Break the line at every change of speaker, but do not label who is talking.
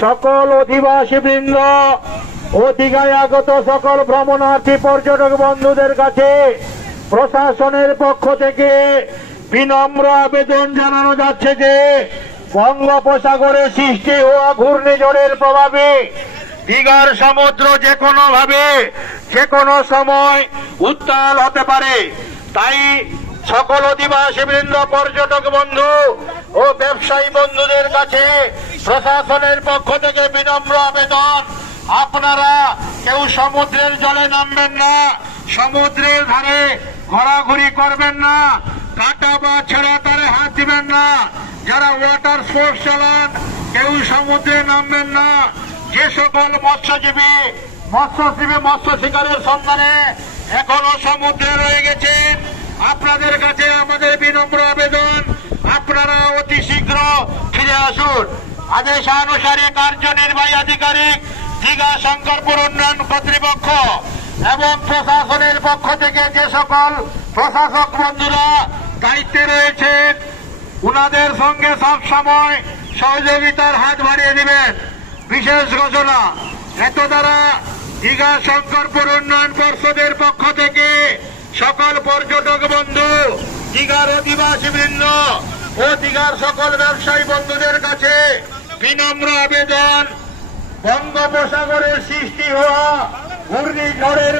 সকল অধিবাসী বৃন্দ দীঘায় আগত সকল ভ্রমণার্থী, পর্যটক বন্ধুদের কাছে প্রশাসনের পক্ষ থেকে বিনম্র আবেদন জানানো যাচ্ছে যে বঙ্গোপসাগরে সৃষ্টি হওয়া ঘূর্ণিঝড়ের প্রভাবে দীঘার সমুদ্র যে কোনো ভাবে যে কোনো সময় উত্তাল হতে পারে। তাই সকল অধিবাসী বৃন্দ পর্যটক বন্ধু ও ব্যবসায়ী বন্ধুদের কাছে প্রশাসনের পক্ষ থেকে বিনম্র আবেদন। আপনারা কেউ সমুদ্রের জলে নামবেন না, সমুদ্রের ধারে ঘোরাঘুরি করবেন না, কাটা বা ছেঁড়া তারে হাত দিবেন না। যারা ওয়াটার স্পোর্টস চালান, কেউ সমুদ্রে নামবেন না। যে সকল মৎস্যজীবী মৎস্যজীবী মৎস্য শিকারের সন্ধানে এখনও সমুদ্রে রয়ে গেছেন, আপনাদের কাছে আমাদের বিনম্র আবেদন। আপনারা অতি শীঘ্র ফিরে আসুন। আদেশানুসারে কার্যনির্বাহী আধিকারিক দীঘা শঙ্করপুর উন্নয়ন কর্তৃপক্ষ এবং প্রশাসনের পক্ষ থেকে যে সকল প্রশাসক বন্ধুরা দায়িত্বে রয়েছেন উনাদের সঙ্গে সব সময় সহযোগিতার হাত বাড়িয়ে দিবেন। বিশেষ ঘোষণা, এত দ্বারা দীঘা শঙ্করপুর উন্নয়ন পর্ষদের পক্ষ থেকে সকল পর্যটক বন্ধু, দীঘার অধিবাসী বৃন্দ ও দীঘার সকল ব্যবসায়ী বন্ধুদের কাছে বিনম্র আবেদন বঙ্গোপসাগরের সৃষ্টি হওয়া ঘূর্ণিঝড়ের